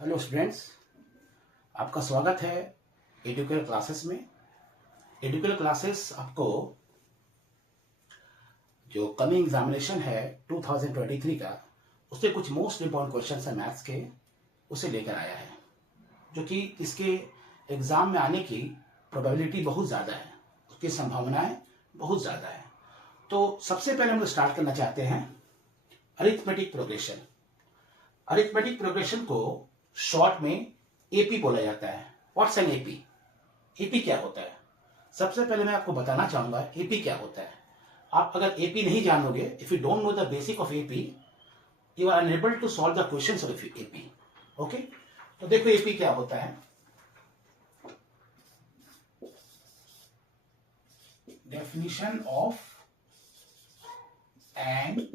Hello students, आपका स्वागत है एडुकेल क्लासेस में। एडुकेल क्लासेस आपको जो कमिंग एग्जामिनेशन है 2023 का, उससे कुछ मोस्ट इम्पॉर्टेंट क्वेश्चन है मैथ्स के, उसे लेकर आया है, जो कि इसके एग्जाम में आने की प्रोबेबिलिटी बहुत ज़्यादा है, उसकी संभावनाएं बहुत ज़्यादा है। तो सबसे पहले हम लोग स्टार्ट करना चाहते हैं अरिथमेटिक प्रोग्रेशन। अरिथमेटिक प्रोग्रेशन को शॉर्ट में एपी बोला जाता है। What's an AP? एपी क्या होता है? सबसे पहले मैं आपको बताना चाहूंगा एपी क्या होता है। आप अगर एपी नहीं जानोगे, if you don't know the basic of AP, you are unable to solve the questions of AP. Okay, तो देखो एपी क्या होता है। Definition of an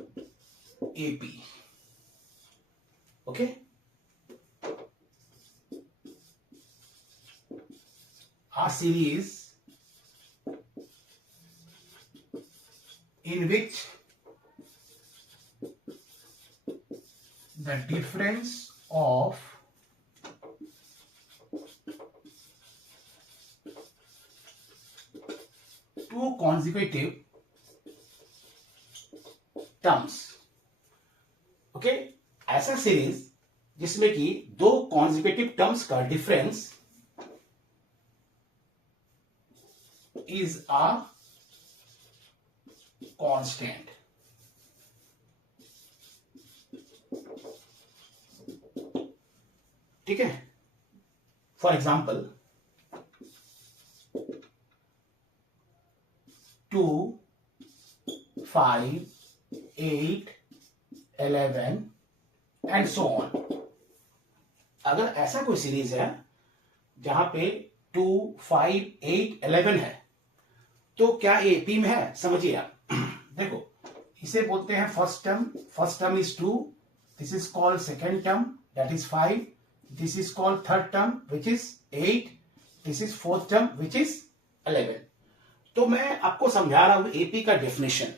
AP. Okay, a series in which the difference of two consecutive terms, okay, ऐसा series जिसमें कि दो consecutive terms का डिफरेंस is a constant। ठीक है, for example 2, 5, 8, 11 and so on. अगर ऐसा कोई सीरीज है जहां पे 2, 5, 8, 11 है, तो क्या ये एपी में है? समझिए आप। देखो, इसे बोलते हैं first term. First term is 2, this is called second term, that is 5, this is called third term which is 8, this is fourth term which is 11। तो मैं आपको समझा रहा हूं एपी का डेफिनेशन।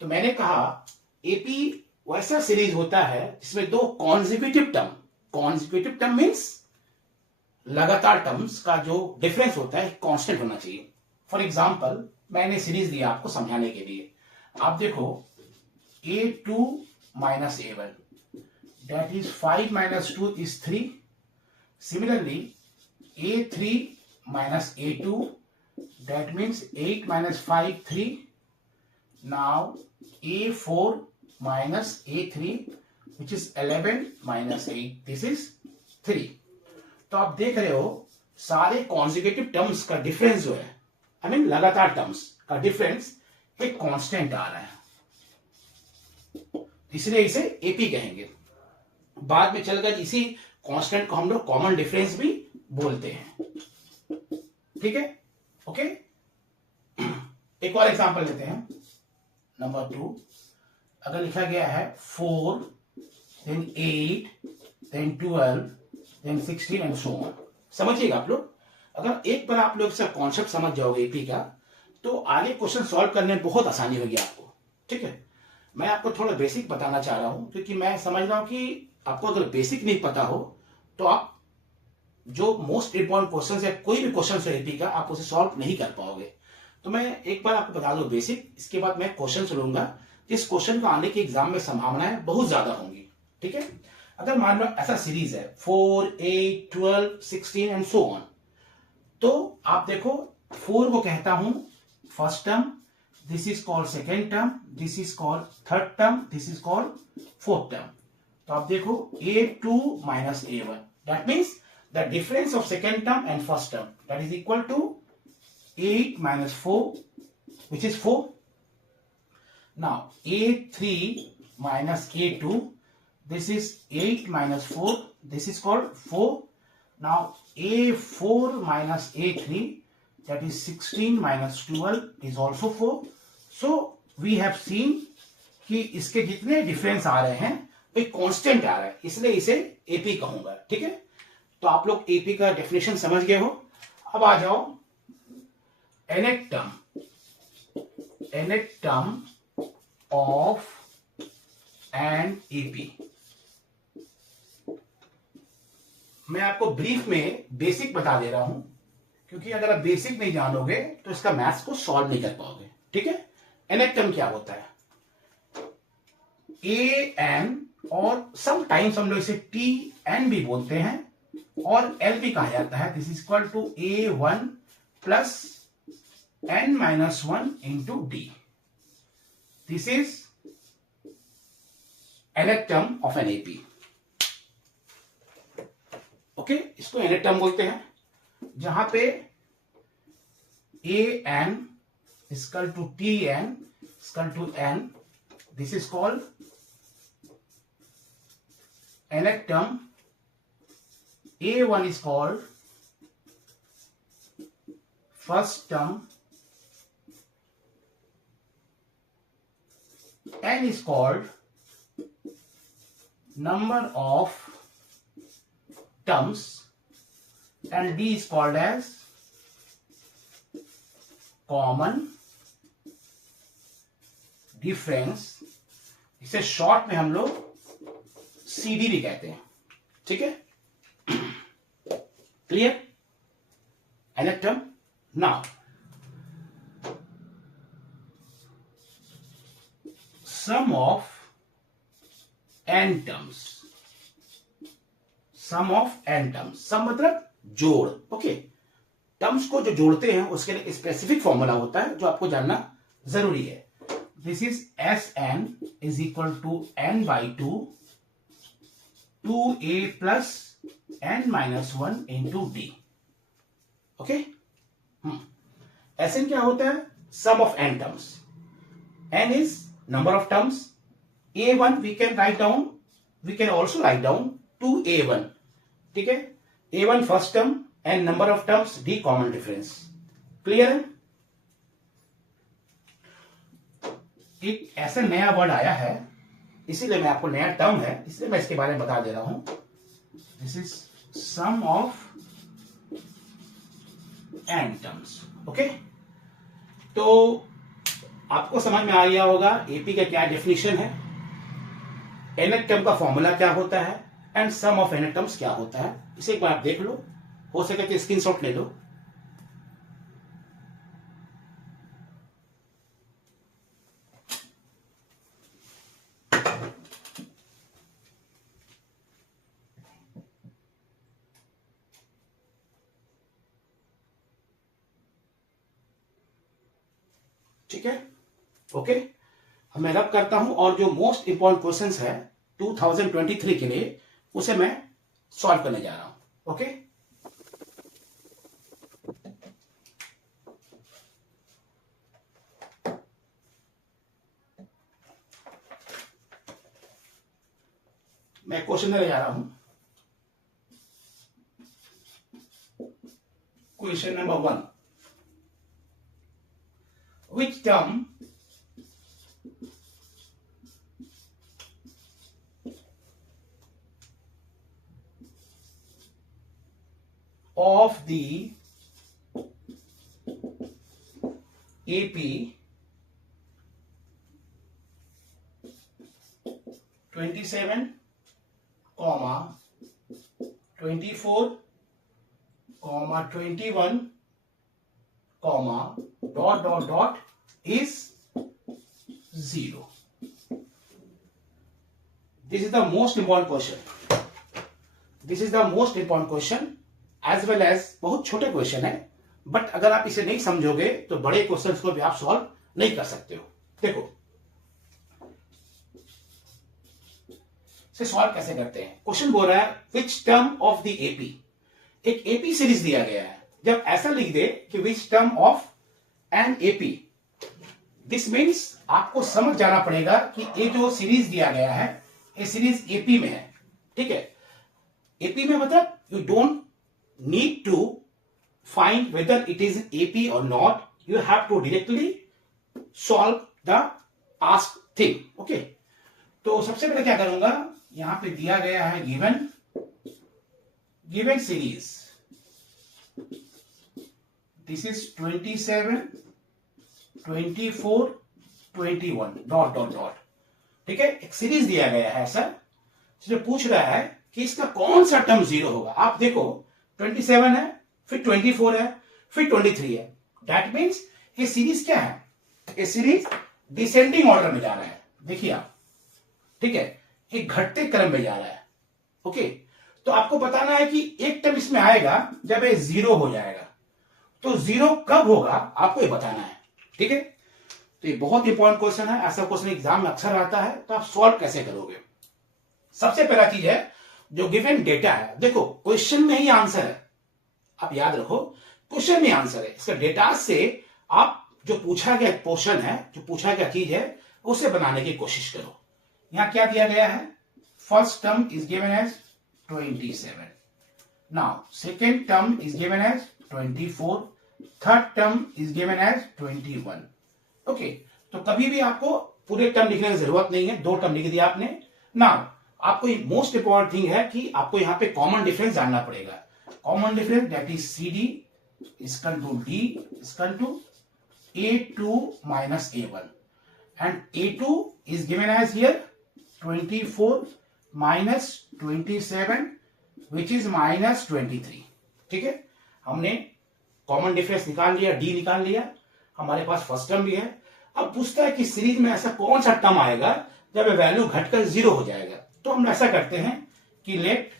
तो मैंने कहा एपी वैसा सीरीज होता है जिसमें दो consecutive term, consecutive term means लगातार टर्म्स का जो डिफरेंस होता है कांस्टेंट होना चाहिए। फॉर एग्जाम्पल मैंने सीरीज दिया आपको समझाने के लिए। आप देखो a2 minus a1, that is 5 minus 2 is 3। Similarly a3 minus a2, that means 8 minus 5 3। Now a4 minus a3 which is 11 minus 8, this is 3। तो आप देख रहे हो सारे कॉन्जिक्यूटिव टर्म्स का डिफरेंस जो है, आई मीन लगातार टर्म्स का डिफरेंस एक कांस्टेंट आ रहा है, इसलिए इसे एपी कहेंगे। बाद में चलकर इसी कांस्टेंट को हम लोग कॉमन डिफरेंस भी बोलते हैं। ठीक है, ओके। एक और एग्जांपल लेते हैं, नंबर 2। अगर लिखा गया है 4, then 8, then 12, then 16 and so on. समझिएगा आप लोग, अगर एक बार आप लोग इसका कॉन्सेप्ट समझ जाओगे एपी का, तो आगे क्वेश्चन सॉल्व करने में बहुत आसानी होगी आपको। ठीक है, मैं आपको थोड़ा बेसिक बताना चाह रहा हूं, क्योंकि मैं समझ रहा हूं कि आपको अगर बेसिक नहीं पता हो तो आप जो मोस्ट इंपॉर्टेंट क्वेश्चन है, कोई भी क्वेश्चन है एपी का, आप उसे सॉल्व नहीं कर पाओगे। तो मैं एक बार आपको बता दूं बेसिक, इसके बाद मैं क्वेश्चन लूंगा जिस क्वेश्चन को आने के एग्जाम में संभावनाएं बहुत ज्यादा होंगी। ठीक है, अगर मान लो ऐसा सीरीज है 4, 8, 12, 16 एंड सो ऑन, तो आप देखो 4 को कहता हूं first term, this is called second term, this is called third term, this is called fourth term. तो आप देखो a2 minus a1, that means the difference of second term and first term, that is equal to 8 minus 4 which is 4। Now a3 minus a2, this is 8 minus 4, this is called 4. Now a4 minus a3, that is 16 minus 12 is also 4. So we have seen कि इसके जितने difference आ रहे हैं वो constant आ रहा है, इसलिए इसे एपी कहूंगा। ठीक है, तो आप लोग एपी का डेफिनेशन समझ गए हो। अब आ जाओ nth term of an AP. मैं आपको ब्रीफ में बेसिक बता दे रहा हूं, क्योंकि अगर आप बेसिक नहीं जानोगे तो इसका मैथ्स को सॉल्व नहीं कर पाओगे। ठीक है, nth टर्म क्या होता है? ए एन, और समटाइम्स हम लोग इसे टी एन भी बोलते हैं और एल भी कहा जाता है। This is equal to A one plus N minus one into D. This is nth term of an AP. Okay, इसको nth टर्म बोलते हैं, जहां पे A N equal to T N equal to N. This is called nth term. A1 is called first term, n is called number of terms, and d is called as common difference. इसे short में हम लोग CD भी कहते हैं। ठीक है, clear? nth term. Now sum of n terms. sum of n terms. sum मतलब जोड़। ओके, टर्म्स को जो जोड़ते हैं उसके लिए स्पेसिफिक फॉर्मूला होता है जो आपको जानना जरूरी है। This is S n is equal to n by two 2a plus n minus 1 into d. Okay, Sn क्या होता है? Sum of n terms. n is number of terms. a1 we can write down, we can also write down 2a1. ठीक है, a1 first term and number of terms, d common difference. Clear है? एक ऐसा नया word आया है, इसीलिए मैं आपको, नया टर्म है इसलिए मैं इसके बारे में बता दे रहा हूं। This is sum of n terms. Okay, तो आपको समझ में आ गया होगा एपी का क्या डेफिनेशन है, nth टर्म का फॉर्मूला क्या होता है, and sum of nth terms क्या होता है। इसे एक बार आप देख लो, हो सके तो स्क्रीनशॉट ले लो। ठीक है, ओके, अब मैं रब करता हूं और जो मोस्ट इंपॉर्टेंट क्वेश्चंस है 2023 के लिए उसे मैं सॉल्व करने जा रहा हूं। ओके, मैं क्वेश्चन लेने जा रहा हूं। Question number 1, which term of the AP 27, 24, 21, dot is 0. This is the most important question. This is the most important question as well as बहुत छोटे क्वेश्चन है, बट अगर आप इसे नहीं समझोगे तो बड़े क्वेश्चंस को भी आप सॉल्व नहीं कर सकते हो। देखो इसे सॉल्व कैसे करते हैं। क्वेश्चन बोल रहा है which term of the AP, एक एपी सीरीज दिया गया है। जब ऐसा लिख दे कि which term of an AP, this means आपको समझ जाना पड़ेगा कि ये जो सीरीज दिया गया है ये सीरीज एपी में है। ठीक है, एपी में मतलब you don't need to find whether it is AP और not, you have to directly solve the asked thing. Okay, तो सबसे पहले क्या करूंगा, यहां पे दिया गया है given series, this is 27, 24, 21 dot. ठीक है, एक सीरीज दिया गया है सर, जो पूछ रहा है कि इसका कौन सा टर्म जीरो होगा। आप देखो 27 है, फिर 24 है, फिर 23 है। दैट मीन्स ये सीरीज क्या है, ये सीरीज डिसेंडिंग ऑर्डर में जा रहा है। देखिए आप, ठीक है, ये घटते क्रम में जा रहा है। ओके, तो आपको बताना है कि एक टर्म इसमें आएगा जब ये जीरो हो जाएगा। तो जीरो कब होगा आपको ये बताना है, ठीक है। तो ये बहुत इंपॉर्टेंट क्वेश्चन है, ऐसा क्वेश्चन एग्जाम में अक्सर आता है। तो आप सॉल्व कैसे करोगे? सबसे पहला चीज है जो गिवन डेटा है, देखो क्वेश्चन में ही आंसर है, आप याद रखो क्वेश्चन में आंसर है। इसका डेटा से आप जो पूछा गया पोर्शन है, जो पूछा गया चीज है, उसे बनाने की कोशिश करो। यहां क्या दिया गया है, first term is given as 27, now second term is given as 24, third term is given as 21। Okay, तो कभी भी आपको पूरे टर्म लिखने की जरूरत नहीं है, 2 टर्म लिख दिया आपने। नाउ आपको मोस्ट इंपॉर्टेंट थिंग है कि आपको यहां पे कॉमन डिफरेंस जानना पड़ेगा। Common difference that is C D equal to D equal to A2 minus A1, and A2 is given as here 24 minus 27 which is minus 23। ठीक है, हमने कॉमन डिफरेंस निकाल लिया, डी निकाल लिया, हमारे पास फर्स्ट टर्म भी है। अब पूछता है कि सीरीज में ऐसा कौन सा टर्म आएगा जब वैल्यू घटकर जीरो हो जाएगा। तो हम ऐसा करते हैं कि late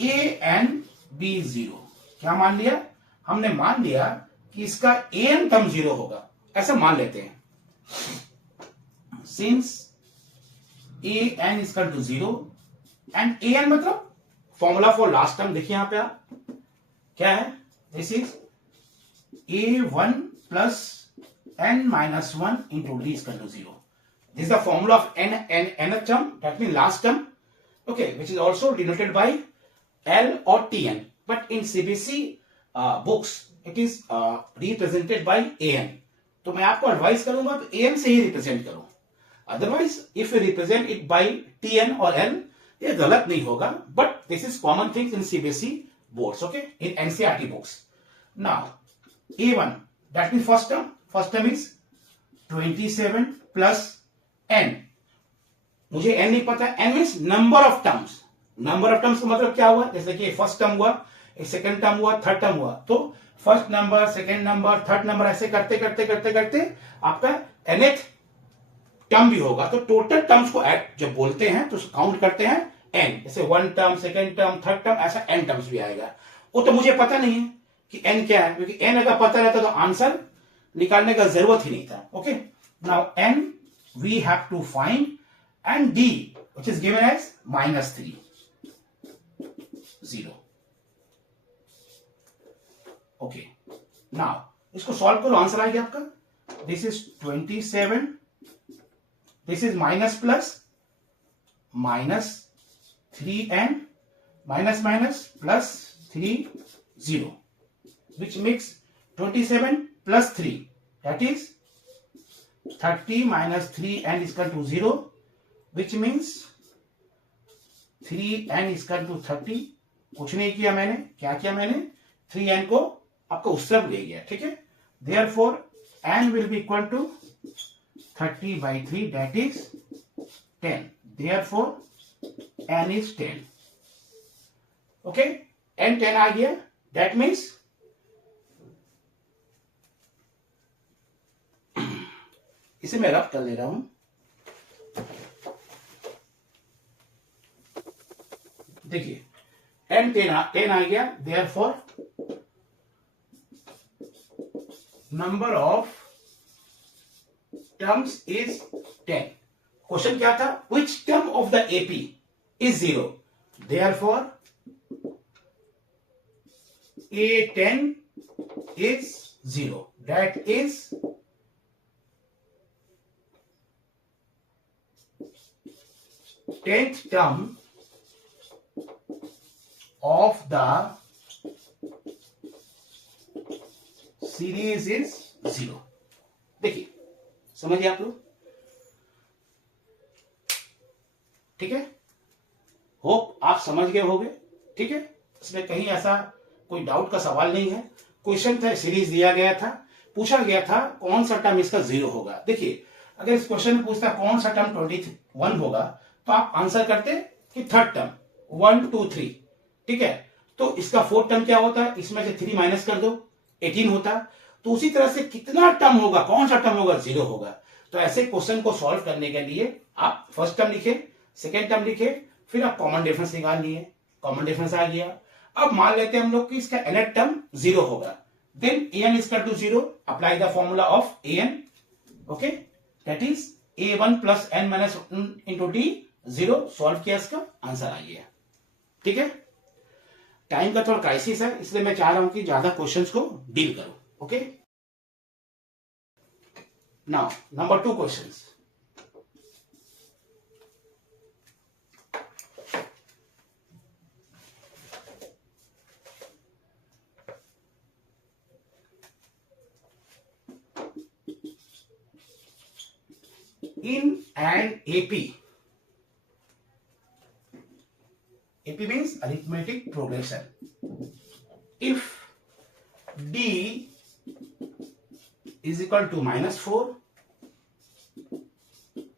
A N B zero. क्या मान लिया हमने? मान लिया कि इसका एन टर्म जीरो होगा, ऐसा मान लेते हैं। Since a N equal to zero and a n मतलब फॉर्मूला फॉर लास्ट टर्म, देखिए यहां पे आप क्या है, this is A1 plus n minus 1 into d equal to zero. This is the formula of n term, that mean last term, okay, which is also denoted by L और Tn, but in CBSE books it is represented by an। तो मैं आपको advice करूंगा कि an से ही represent करो, otherwise if you represent it by Tn और L ये गलत नहीं होगा, but this is common things in CBSE boards, okay, in NCERT books. Now A1 that means first term is 27 plus n। मुझे n नहीं पता, n means number of terms। Number of terms का मतलब क्या हुआ, जैसे कि फर्स्ट टर्म हुआ, सेकंड टर्म हुआ, थर्ड टर्म हुआ, तो first number, second number, third number, ऐसे करते करते करते करते आपका nth टर्म भी होगा। तो टोटल टर्म्स को जब बोलते हैं तो काउंट करते हैं n, जैसे 1 term, second term, third term, ऐसा n टर्म्स भी आएगा। वो तो मुझे पता नहीं है कि n क्या है, क्योंकि n अगर पता रहता तो आंसर निकालने का जरूरत ही नहीं था। Okay, now n we have to find and d which is given as -3 0। Okay, now इसको सॉल्व करो, आंसर आ गया आपका। This is 27, this is minus plus minus 3n minus minus plus 3 0, which makes 27 plus 3, that is 30 minus 3n is equal to 0, which means 3n is equal to 30। कुछ नहीं किया मैंने, क्या किया मैंने, 3n को आपका उस तरफ ले गया, ठीक है। Therefore n will be equal to 30 by 3, that is 10। Therefore n is 10। Okay, n 10 आ गया, that means इसे मैं रब कर ले रहा हूं। देखिए n 10 आ गया, therefore number of terms is 10। Question क्या था, which term of the AP is 0, therefore A10 is 0, that is 10th term of the series is 0। देखिए, समझिए आप लोग, ठीक है, होप आप समझ गए होंगे, ठीक है। इसमें कहीं ऐसा कोई डाउट का सवाल नहीं है। क्वेश्चन था, सीरीज दिया गया था, पूछा गया था कौन सा टर्म इसका 0 होगा। देखिए, अगर इस क्वेश्चन में पूछता कौन सा टर्म 21 होगा, तो आप आंसर करते कि थर्ड टर्म 1 2 3, ठीक है। तो इसका फोर्थ टर्म क्या होता है, इसमें से 3 माइनस कर दो 18 होता। तो उसी तरह से कितना टर्म होगा, कौन सा टर्म होगा, 0 होगा। तो ऐसे क्वेश्चन को सॉल्व करने के लिए आप फर्स्ट टर्म लिखे, सेकेंड टर्म लिखे, फिर आप कॉमन डिफरेंस निकाल लिए, कॉमन डिफरेंस आ गया। अब मान लेते हैं हम लोग कि इसका nth टर्म 0 होगा, then an is equal to 0, apply the formula of an, okay, that is a1 plus n minus 1 into d 0, solve किया, इसका आंसर आ गया, ठीक है। टाइम का थोड़ा क्राइसिस है, इसलिए मैं चाह रहा हूं कि ज्यादा क्वेश्चंस को डील करो, okay. Now number 2 questions. In an AP means arithmetic progression. If D is equal to -4,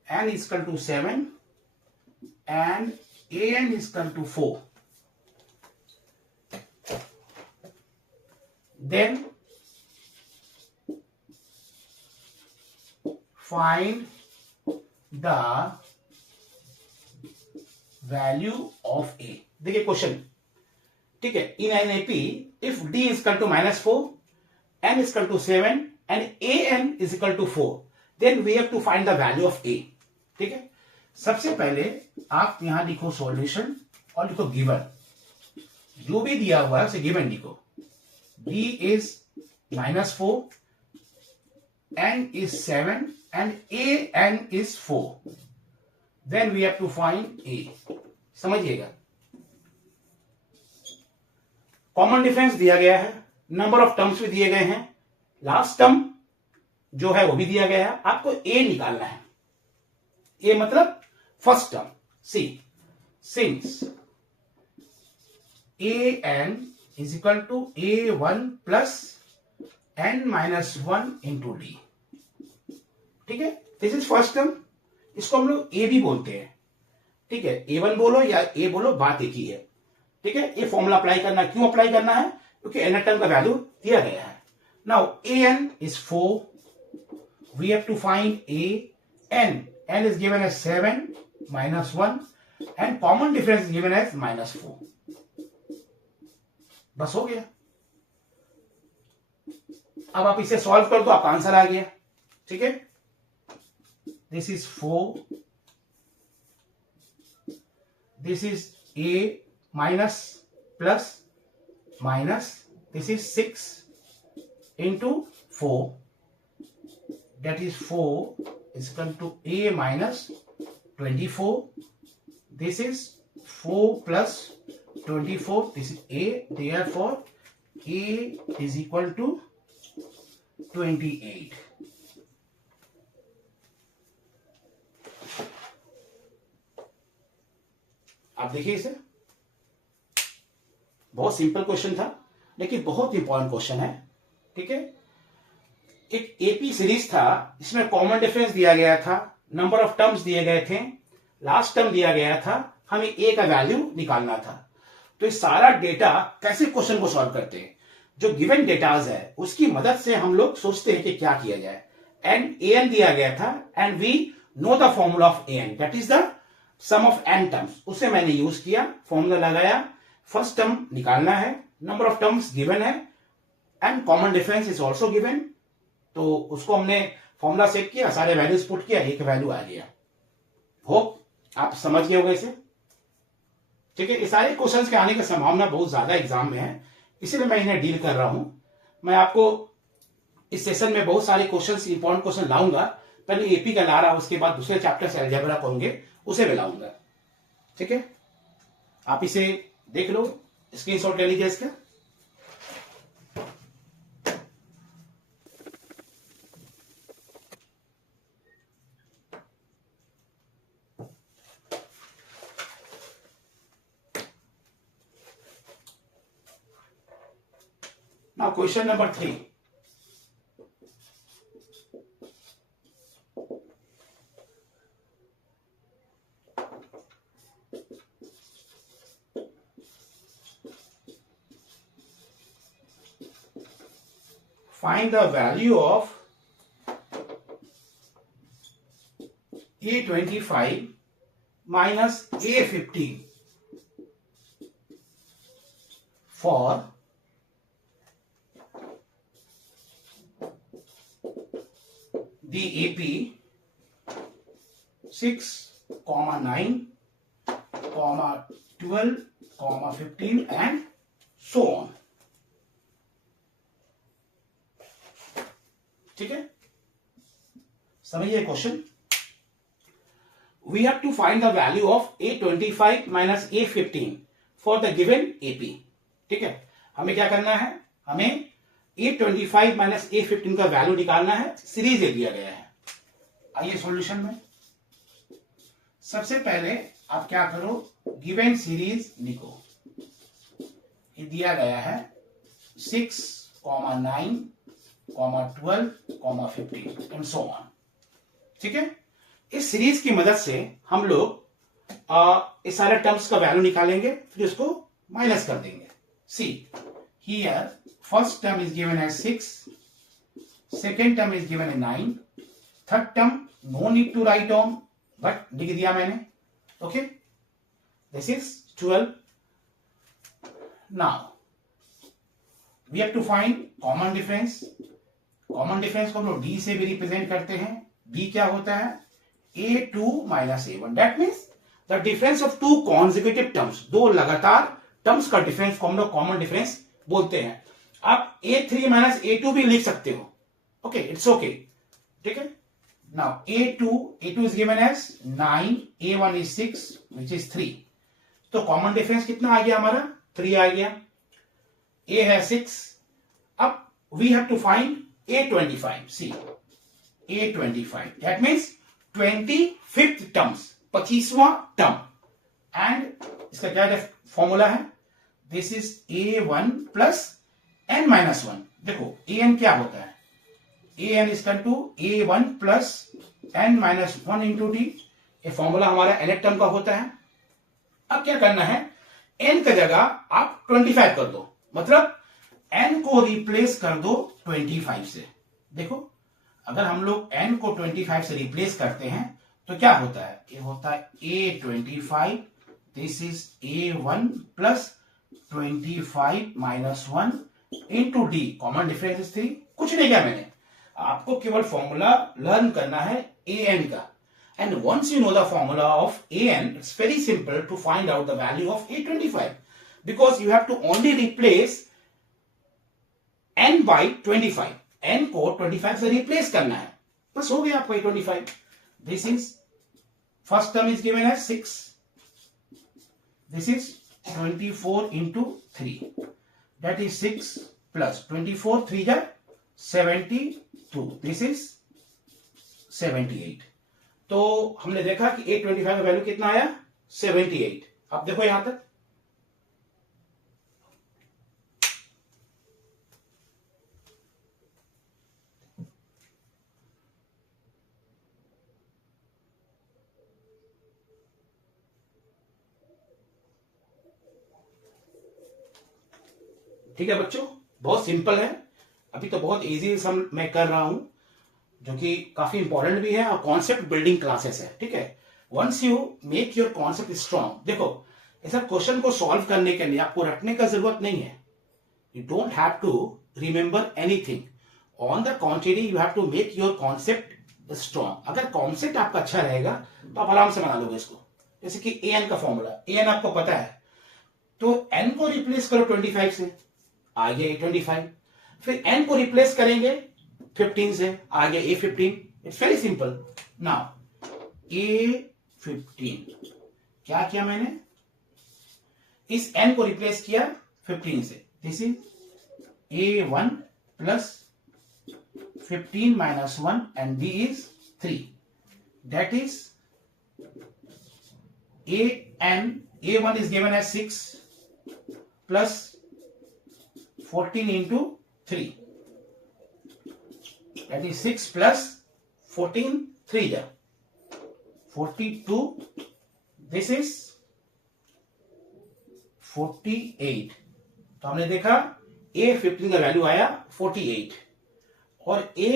n is equal to 7, and an is equal to 4, then find the value of a। देखिए question, ठीक है। In an AP if d is equal to -4, n is equal to 7 and an is equal to 4, then we have to find the value of a, ठीक है। सबसे पहले आप यहां लिखो सॉल्यूशन और लिखो गिवन, जो भी दिया हुआ है उसे गिवन लिखो। d is -4, n is 7 and an is 4, then we have to find a। समझिएगा, कॉमन डिफरेंस दिया गया है, नंबर ऑफ टर्म्स भी दिए गए हैं, लास्ट टर्म जो है वो भी दिया गया है, आपको ए निकालना है। ए मतलब first term. See since a n is equal to a1 plus n minus 1 into d, ठीक है। दिस इज फर्स्ट टर्म, इसको हम लोग ए भी बोलते हैं, ठीक है। a1 बोलो या ए बोलो, बात एक ही है, ठीक है। ये फॉर्मूला अप्लाई करना, क्यों अप्लाई करना है, क्योंकि एन टर्म का वैल्यू दिया गया है। Now an is 4, we have to find n is given as 7 minus 1 and common difference is given as -4, बस हो गया। अब आप इसे सॉल्व कर दो, आपका आंसर आ गया, ठीक है। This is 4, this is a minus plus minus, this is 6 into 4, that is 4 is equal to a minus 24, this is 4 plus 24, this is a, therefore a is equal to 28। आप देखिए इसे, बहुत सिंपल क्वेश्चन था लेकिन बहुत important question है, ठीक है। एक एपी सीरीज था, इसमें कॉमन डिफरेंस दिया गया था, नंबर ऑफ टर्म्स दिए गए थे, लास्ट टर्म दिया गया था, हमें ए का वैल्यू निकालना था। तो इस सारा डेटा कैसे क्वेश्चन को सॉल्व करते हैं, जो गिवन डेटाज है उसकी मदद से हम लोग सोचते हैं कि क्या किया जाए। एंड ए एन दिया गया था and we know the formula of a n, that is the sum of n terms, उसे मैंने यूज किया, फॉर्मूला लगाया, फर्स्ट टर्म निकालना है, नंबर ऑफ टर्म्स गिवन है and common difference is also given, तो उसको हमने फॉर्मूला सेट किया, सारे वैल्यूज पुट किया, एक वैल्यू आ गया। होप आप समझ गए होंगे इसे, ठीक है। ये सारे क्वेश्चंस के आने की संभावना बहुत ज्यादा एग्जाम में है, इसीलिए मैं इन्हें डील कर रहा हूं। मैं आपको इस सेशन में बहुत सारे क्वेश्चंस, इंपॉर्टेंट क्वेश्चन लाऊंगा, पहले एपी का ला रहा हूं, उसके बाद दूसरे चैप्टर से अलजेब्रा होंगे उसे भी लाऊंगा, ठीक है। आप इसे देख लो, स्क्रीनशॉट ले लीजिए इसका। Now question number 3. find the value of A25 minus A15 for the AP 6, 9, 12, 15 and so on. ठीक है, समझिए question. We have to find the value of A25 minus A15 for the given AP. ठीक है, हमें क्या करना है, हमें A25 माइनस A15 का वैल्यू निकालना है. सीरीज ये दिया गया है. आइए सॉल्यूशन में. सबसे पहले आप क्या करो, गिवन सीरीज लिखो. ये दिया गया है 6, 9, 12, 15 एंड सो ऑन. ठीक है, इस सीरीज की मदद से हम लोग इस सारे टर्म्स का वैल्यू निकालेंगे, फिर इसको माइनस कर देंगे. See here first term is given as 6, second term is given as 9, third term no need to write on but लिख दिया मैंने. Okay, this is 12. Now we have to find common difference. Common difference को हम लोग D से भी represent करते हैं. डी क्या होता है, A2 minus A1. That means the difference of two consecutive terms. दो लगातार टर्म्स का डिफरेंस को हम लोग कॉमन डिफरेंस बोलते हैं. आप A3 माइनस A2 भी लिख सकते हो. Okay, it's okay. ठीक है, now A2 is given as 9, A1 is 6 which is 3. तो कॉमन डिफरेंस कितना आ गया हमारा, 3 आ गया. A है 6. अब we have to find A25. See A25 that means 25th terms, 25वां टर्म. एंड इसका क्या फॉर्मूला है, this is A1 plus n minus 1. देखो an क्या होता है, an is equal to A1 plus n minus 1 into D. ये formula हमारा nth टर्म का होता है. अब क्या करना है, n का जगह आप 25 कर दो, मतलब n को रिप्लेस कर दो 25 से. देखो अगर हम लोग n को 25 से रिप्लेस करते हैं तो क्या होता है, ये होता है A25, this is A1 plus 25 minus 1 into D. Common difference is 3. कुछ नहीं किया मैंने, आपको केवल फॉर्मूला लर्न करना है an का. And once you know the formula of an, it's very simple to find out the value of A25 because you have to only replace n by 25. n को 25 से रिप्लेस करना है, बस हो गया आपको A25. This is first term is given as 6, this is 24 into 3 that is 6 plus 24, 3 जा 72, this is 78. तो हमने देखा कि A25 का वैल्यू कितना आया, 78. अब देखो यहां तक ठीक है बच्चों, बहुत सिंपल है. अभी तो बहुत इजी सम मैं कर रहा हूं जो कि काफी इंपॉर्टेंट भी है और कॉन्सेप्ट बिल्डिंग क्लासेस है. ठीक है, once you make your concept strong. देखो ऐसा क्वेश्चन को सॉल्व करने के लिए आपको रटने का जरूरत नहीं है. You don't have to remember anything. On the contrary you have to make your concept strong. अगर कॉन्सेप्ट आपका अच्छा रहेगा तो आप आराम से बना लोगे इसको. जैसे कि an का फॉर्मूला, an आपको पता है, तो n को रिप्लेस करो 25 से, आ गया A25. फिर n को रिप्लेस करेंगे 15 से, आ गया A15. It's very simple. Now A15 क्या किया मैंने, इस n को रिप्लेस किया 15 से. This is A1 plus 15 minus 1 and B is 3. That is A1 is given as 6 plus 14 into 3. That is 6 plus 14, 3 ja 42. This is 48. तो हमने देखा A15 का वैल्यू आया 48. और A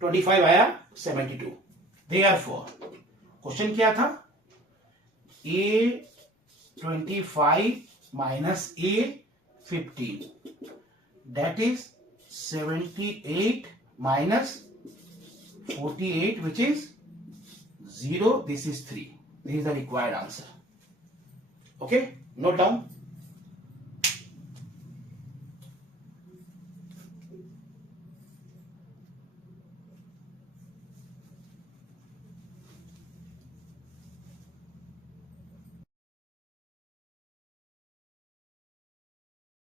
25 आया 72। देयरफॉर क्वेश्चन क्या था, A 25 minus A 15, that is 78 minus 48, which is 0. This is 3. This is the required answer. Okay, note down.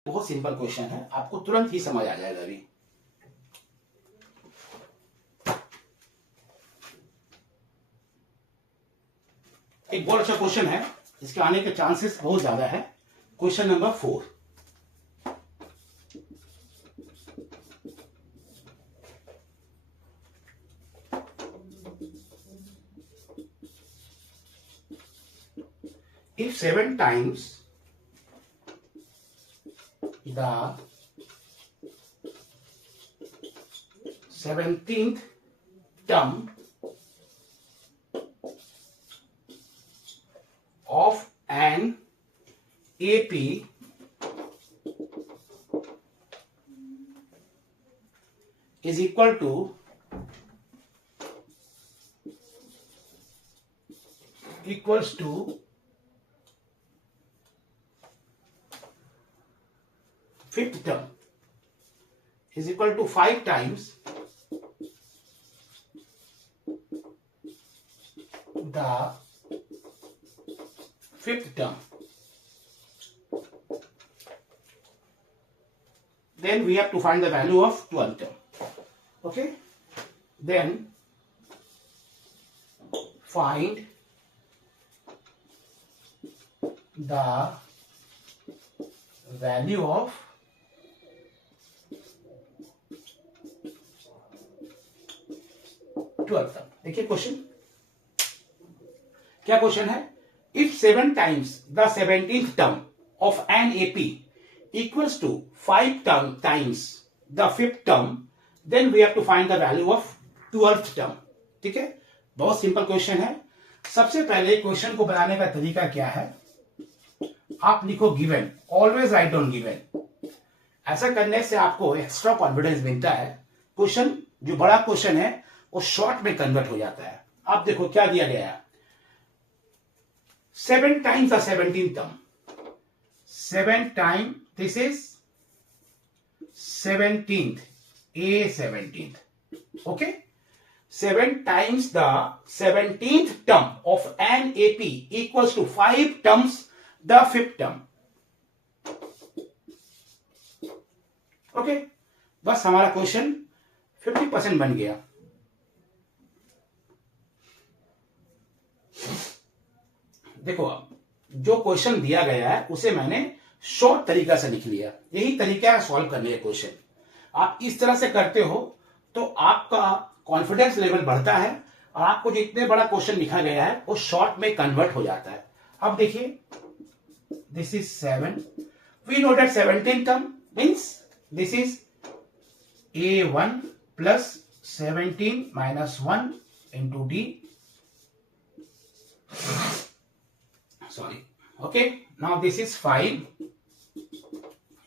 बहुत सिंपल क्वेश्चन है, आपको तुरंत ही समझ आ जाएगा अभी। एक बहुत अच्छा क्वेश्चन है, इसके आने के चांसेस बहुत ज्यादा है। Question number 4, if 7 times the 17th term of an AP is equal to fifth term is equal to 5 times the fifth term, then we have to find the value of 12th term. Okay, then find the value of 12th term. देखिए question क्या question है, if 7 times the 17th term of an AP equals to 5 times the 5th term, then we have to find the value of 12th term. ठीक है, बहुत simple question है। सबसे पहले question को बनाने का तरीका क्या है, आप लिखो given, always write down given. ऐसा करने से आपको एक्स्ट्रा कॉन्फिडेंस मिलता है। क्वेश्चन जो बड़ा क्वेश्चन है वो शॉर्ट में कन्वर्ट हो जाता है। आप देखो क्या दिया गया है, 7 times the 17th term, 7 times, this is 17th, A 17th, okay, 7 times the 17th term of an AP equals to 5 terms the 5th term. Okay, बस हमारा क्वेश्चन 50% बन गया। देखो अब जो क्वेश्चन दिया गया है उसे मैंने शॉर्ट तरीका से लिख लिया। यही तरीका है सॉल्व करने का क्वेश्चन। आप इस तरह से करते हो तो आपका कॉन्फिडेंस लेवल बढ़ता है और आपको जो इतने बड़ा क्वेश्चन लिखा गया है वो शॉर्ट में कन्वर्ट हो जाता है। अब देखिए, this is 7, we know that 17 term means this is A1 plus 17 minus 1 into D, sorry, okay, now this is 5,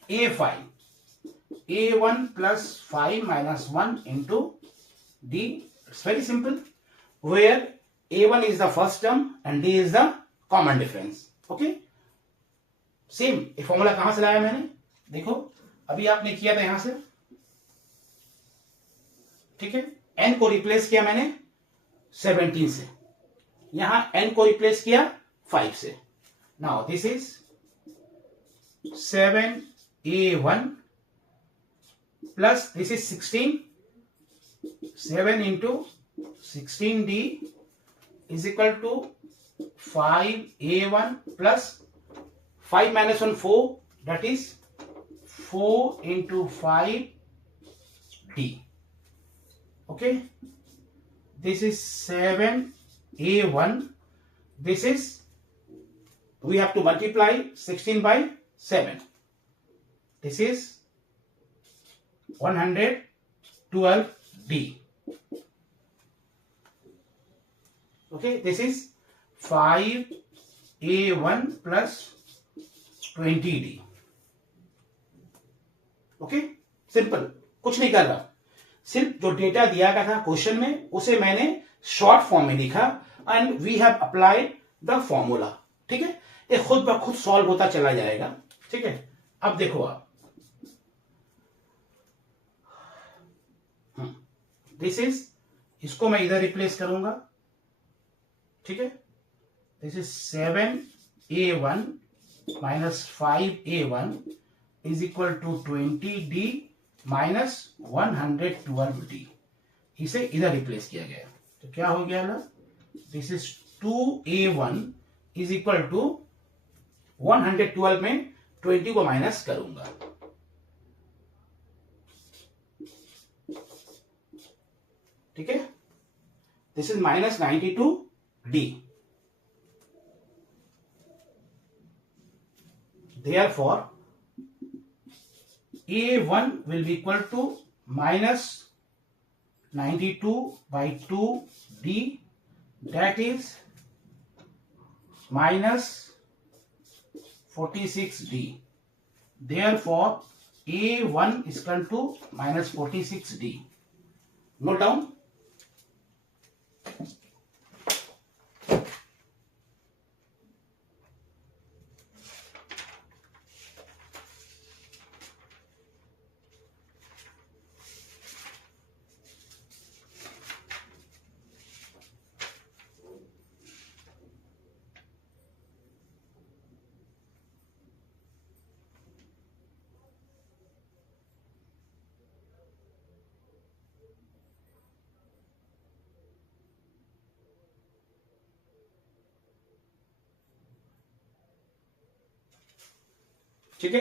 A5, A1 plus 5 minus 1 into D. It's very simple, where A1 is the first term and D is the common difference. Okay, same ये formula कहां से लाया मैंने, देखो अभी आपने किया था यहां से, ठीक है, n को रिप्लेस किया मैंने 17 से, यहां n को रिप्लेस किया 5 से। Now this is 7A1 plus this is 16, 7 into 16D is equal to 5A1 plus 5 minus 1 4, that is 4 into 5D. Okay, this is 7A1, this is, we have to multiply 16 by 7, this is 100 12D. Okay, this is 5A1 plus 20D. Okay, simple, कुछ नहीं कर रहा, सिर्फ जो data दिया गया था question में उसे मैंने शॉर्ट फॉर्म में लिखा and we have applied the formula. ठीक है, ये खुद ब खुद सॉल्व होता चला जाएगा. ठीक है, अब देखो आप, दिस इज, इसको मैं इधर रिप्लेस करूंगा. ठीक है, this is 7A1 minus 5A1 is equal to 20D minus 112D. इसे इधर रिप्लेस किया गया तो क्या हो गया ना, this is 2A1 is equal to 112 में 20 को माइनस करूंगा. ठीक है, this is minus 92D. Therefore, A1 will be equal to minus 92 by 2D, that is minus 46D. Therefore, A1 is equal to minus 46D. Note down. ठीक है,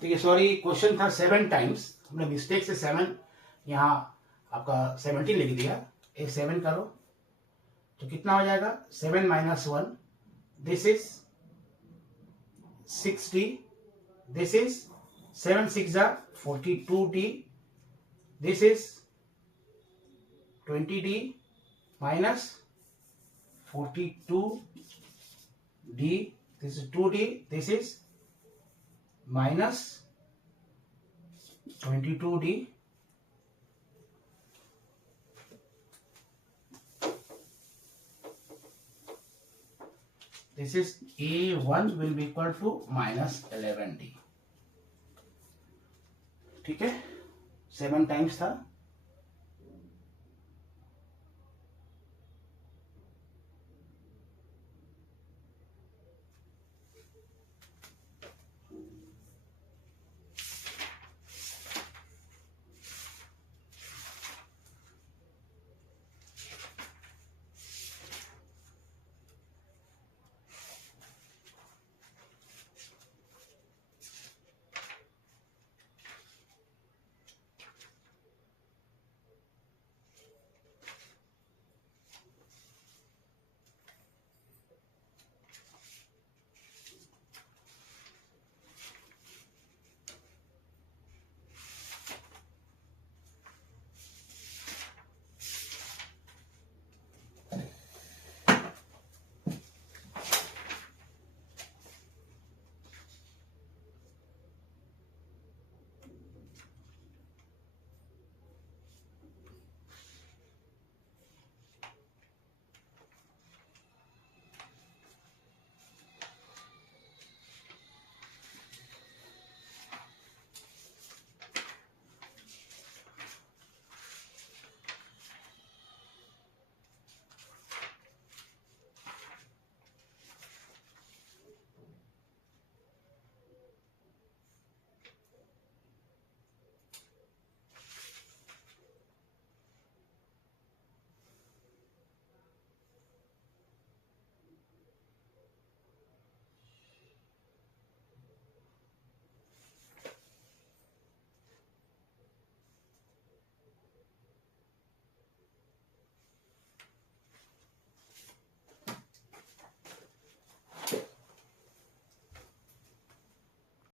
ठीक है. Sorry, question था 7 टाइम्स, हमने मिस्टेक से 7 यहाँ आपका 17 लिख दिया. एक 7 करो तो कितना हो जाएगा, 7 minus 1, this is 6D, this is 7 6 42D, this is 20D minus 42D, this is 2D, this is minus 22D. This is A1 will be equal to minus 11D. ठीक है, 7 टाइम्स था.